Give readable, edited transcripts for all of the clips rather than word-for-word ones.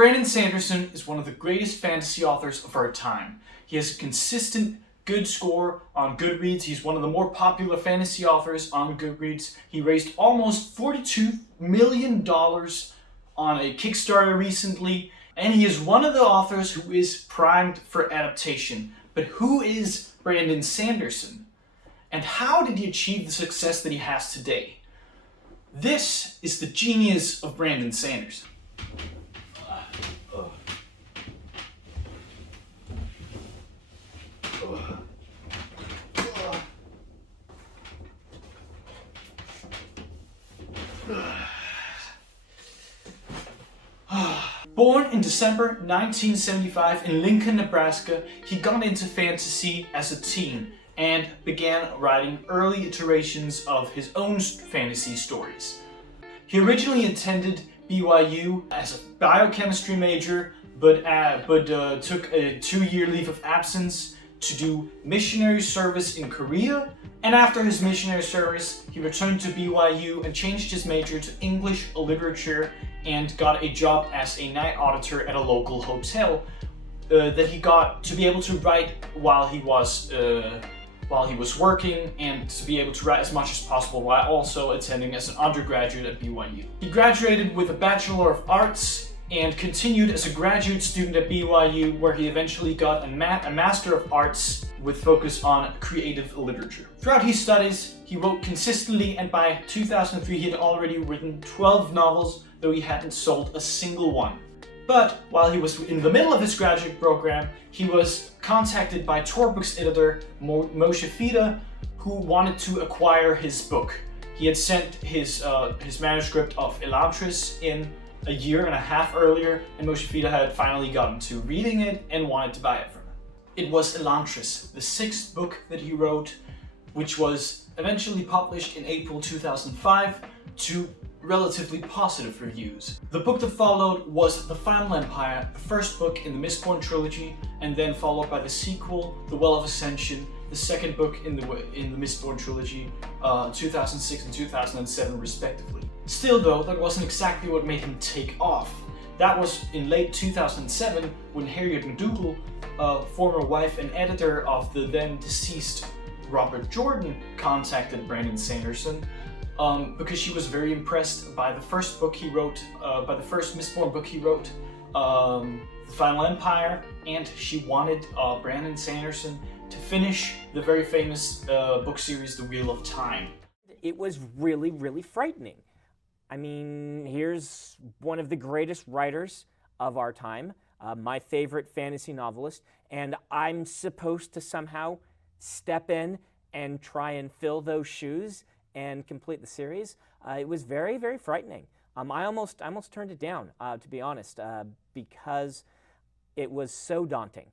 Brandon Sanderson is one of the greatest fantasy authors of our time. He has a consistent good score on Goodreads. He's one of the more popular fantasy authors on Goodreads. He raised almost $42 million on a Kickstarter recently, and he is one of the authors who is primed for adaptation. But who is Brandon Sanderson? And how did he achieve the success that he has today? This is the genius of Brandon Sanderson. Born in December 1975 in Lincoln, Nebraska, he got into fantasy as a teen and began writing early iterations of his own fantasy stories. He originally attended BYU as a biochemistry major, but took a 2-year leave of absence to do missionary service in Korea, and after his missionary service, he returned to BYU and changed his major to English literature and got a job as a night auditor at a local hotel that he got to be able to write while he was working, and to be able to write as much as possible while also attending as an undergraduate at BYU. He graduated with a Bachelor of Arts and continued as a graduate student at BYU, where he eventually got a Master of Arts with focus on creative literature. Throughout his studies, he wrote consistently, and by 2003 he had already written 12 novels, though he hadn't sold a single one. But while he was in the middle of his graduate program, he was contacted by Tor Books editor Moshe Fida, who wanted to acquire his book. He had sent his manuscript of Elantris in a year and a half earlier, and Moshe Fida had finally gotten to reading it and wanted to buy it from him. It was Elantris, the 6th book that he wrote, which was eventually published in April 2005 to relatively positive reviews. The book that followed was The Final Empire, the first book in the Mistborn trilogy, and then followed by the sequel, The Well of Ascension, the second book in the Mistborn trilogy, 2006 and 2007 respectively. Still though, that wasn't exactly what made him take off. That was in late 2007 when Harriet McDougal, former wife and editor of the then deceased Robert Jordan, contacted Brandon Sanderson because she was very impressed by the first book he wrote, by the first Mistborn book he wrote, The Final Empire, and she wanted Brandon Sanderson to finish the very famous book series, The Wheel of Time. It was really, really frightening. I mean, here's one of the greatest writers of our time, my favorite fantasy novelist, and I'm supposed to somehow step in and try and fill those shoes and complete the series. It was very, very frightening. I almost turned it down, to be honest, because it was so daunting.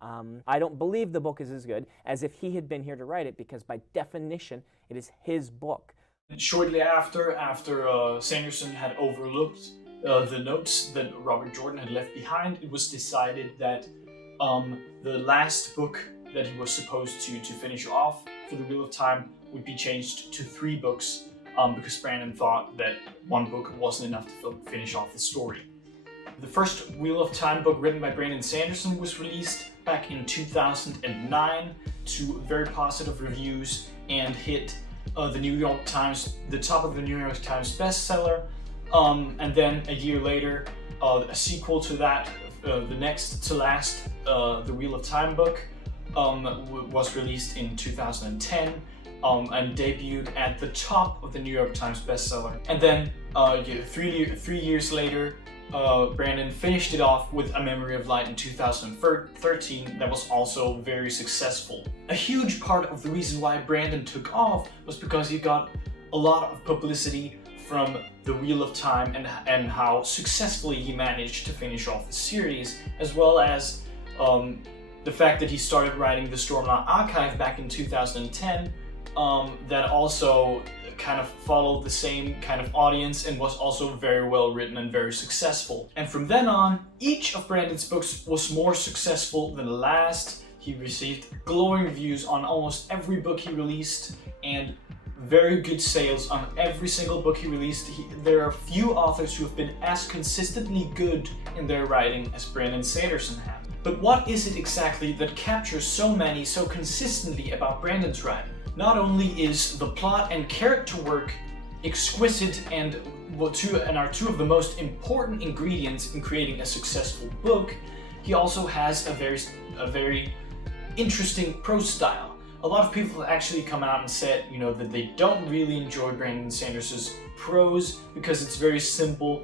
I don't believe the book is as good as if he had been here to write it, because by definition, it is his book. Shortly after Sanderson had overlooked the notes that Robert Jordan had left behind, it was decided that the last book that he was supposed to finish off for The Wheel of Time would be changed to 3 books because Brandon thought that 1 book wasn't enough to finish off the story. The first Wheel of Time book, written by Brandon Sanderson, was released back in 2009 to very positive reviews and hit the top of the New York Times bestseller, and then a year later, a sequel to that, the next to last, The Wheel of Time book, was released in 2010 and debuted at the top of the New York Times bestseller. And then 3 years later, Brandon finished it off with A Memory of Light in 2013 that was also very successful. A huge part of the reason why Brandon took off was because he got a lot of publicity from The Wheel of Time and how successfully he managed to finish off the series, as well as the fact that he started writing the Stormlight Archive back in 2010 that also kind of followed the same kind of audience and was also very well written and very successful. And from then on, each of Brandon's books was more successful than the last. He received glowing reviews on almost every book he released, and very good sales on every single book he released. There are few authors who have been as consistently good in their writing as Brandon Sanderson have. But what is it exactly that captures so many so consistently about Brandon's writing? Not only is the plot and character work exquisite and are two of the most important ingredients in creating a successful book, he also has a very interesting prose style. A lot of people have actually come out and said, that they don't really enjoy Brandon Sanderson's prose because it's very simple,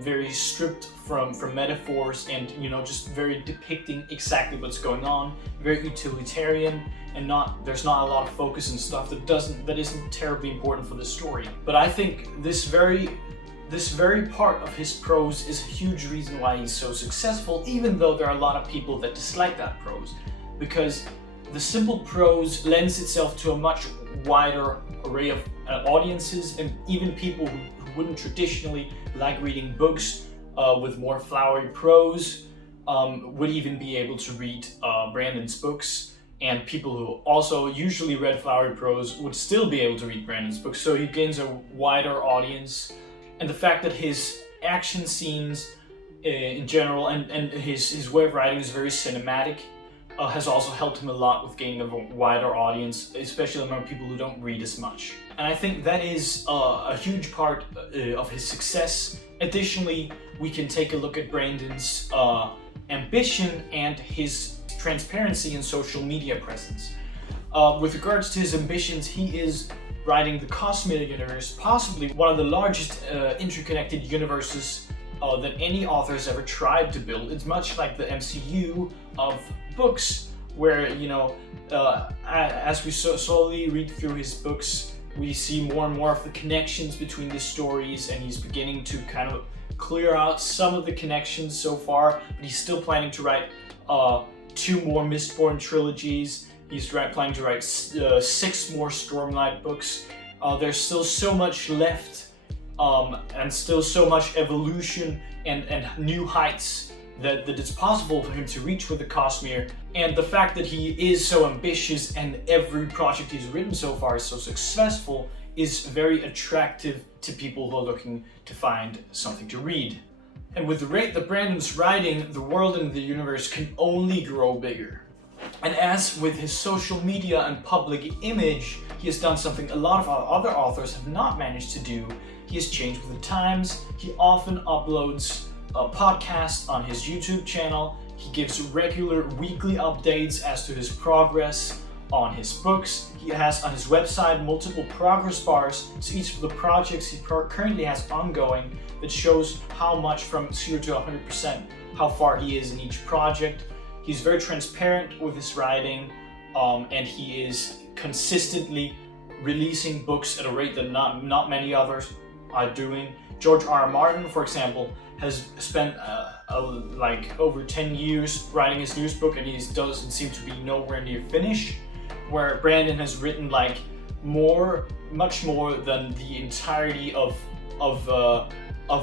very stripped from metaphors, and just very depicting exactly what's going on, very utilitarian, and there's not a lot of focus and stuff that isn't terribly important for the story. But I think this very part of his prose is a huge reason why he's so successful, even though there are a lot of people that dislike that prose, because the simple prose lends itself to a much wider array of audiences, and even people who wouldn't traditionally like reading books with more flowery prose would even be able to read Brandon's books, and people who also usually read flowery prose would still be able to read Brandon's books, so he gains a wider audience. And the fact that his action scenes in general and his way of writing is very cinematic has also helped him a lot with gaining a wider audience, especially among people who don't read as much. And I think that is a huge part of his success. Additionally, we can take a look at Brandon's ambition and his transparency in social media presence. With regards to his ambitions, he is writing the Cosmere universe, possibly one of the largest interconnected universes that any author has ever tried to build. It's much like the MCU of books, where as we slowly read through his books, we see more and more of the connections between the stories, and he's beginning to kind of clear out some of the connections so far, but he's still planning to write 2 more Mistborn trilogies. He's planning to write 6 more Stormlight books. There's still so much left, and still so much evolution and new heights that it's possible for him to reach with the Cosmere. And the fact that he is so ambitious and every project he's written so far is so successful is very attractive to people who are looking to find something to read. And with the rate that Brandon's writing, the world and the universe can only grow bigger. And as with his social media and public image, he has done something a lot of other authors have not managed to do. He has changed with the times. He often uploads a podcast on his YouTube channel. He gives regular weekly updates as to his progress on his books. He has on his website multiple progress bars to each of the projects he currently has ongoing that shows how much from 0 to 100%, how far he is in each project. He's very transparent with his writing, and he is consistently releasing books at a rate that not many others are doing. George R. R. Martin, for example, has spent like over 10 years writing his newest book, and he doesn't seem to be nowhere near finished, where Brandon has written like much more than the entirety of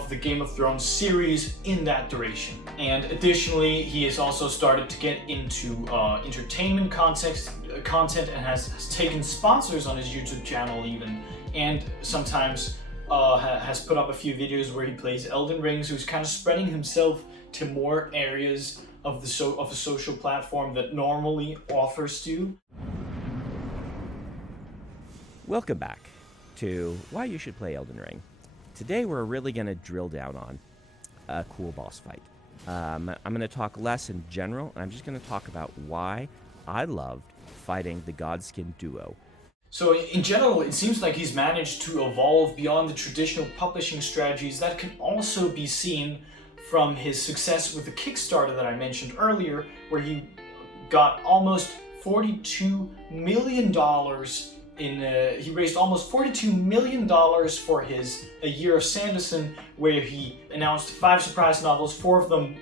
the Game of Thrones series in that duration. And additionally, he has also started to get into entertainment content and has taken sponsors on his YouTube channel even, and sometimes has put up a few videos where he plays Elden Ring, so he's kind of spreading himself to more areas of the social platform that normally authors do. Welcome back to Why You Should Play Elden Ring. Today we're really going to drill down on a cool boss fight. I'm going to talk less in general, and I'm just going to talk about why I loved fighting the Godskin duo. So in general, it seems like he's managed to evolve beyond the traditional publishing strategies that can also be seen from his success with the Kickstarter that I mentioned earlier, where he got almost $42 million he raised almost $42 million for his A Year of Sanderson, where he announced 5 surprise novels, 4 of them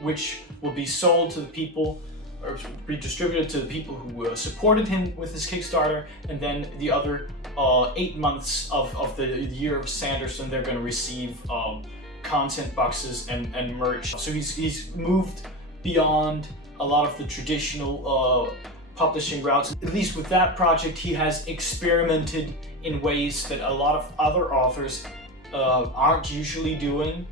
which will be sold to the people, or be distributed to the people who supported him with his Kickstarter, and then the other 8 months of the Year of Sanderson, they're going to receive content boxes and merch. So he's moved beyond a lot of the traditional publishing routes. At least with that project, he has experimented in ways that a lot of other authors aren't usually doing.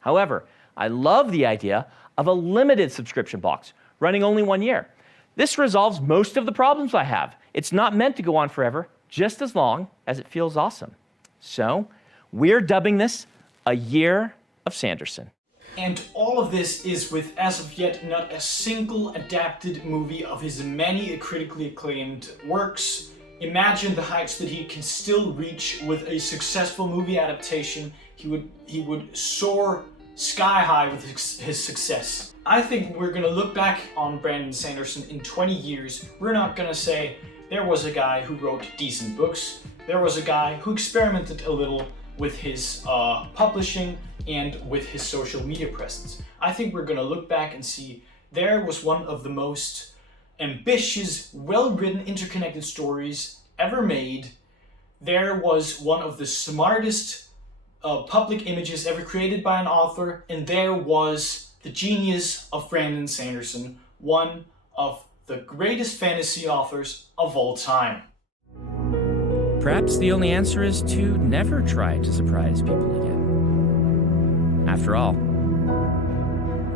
However, I love the idea of a limited subscription box running only 1 year. This resolves most of the problems I have. It's not meant to go on forever, just as long as it feels awesome. So, we're dubbing this A Year of Sanderson. And all of this is with, as of yet, not a single adapted movie of his many critically acclaimed works. Imagine the heights that he can still reach with a successful movie adaptation. He would soar sky high with his success. I think we're gonna look back on Brandon Sanderson in 20 years. We're not gonna say, there was a guy who wrote decent books. There was a guy who experimented a little with his publishing and with his social media presence. I think we're gonna look back and see there was one of the most ambitious, well-written, interconnected stories ever made. There was one of the smartest public images ever created by an author, and there was the genius of Brandon Sanderson, one of the greatest fantasy authors of all time. Perhaps the only answer is to never try to surprise people again. After all,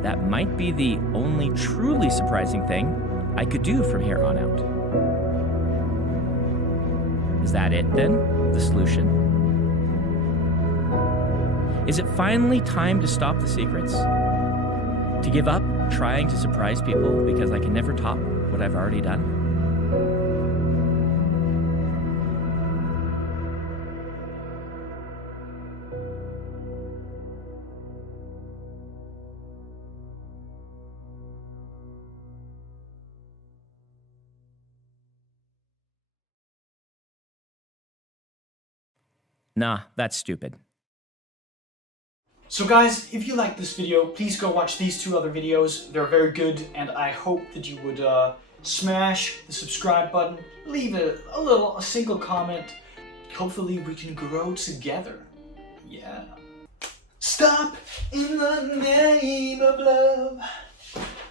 that might be the only truly surprising thing I could do from here on out. Is that it then? The solution? Is it finally time to stop the secrets? To give up trying to surprise people because I can never top what I've already done? Nah, that's stupid. So guys, if you like this video, please go watch these two other videos. They're very good, and I hope that you would smash the subscribe button, leave a single comment. Hopefully we can grow together. Yeah. Stop in the name of love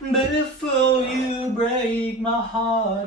before you break my heart.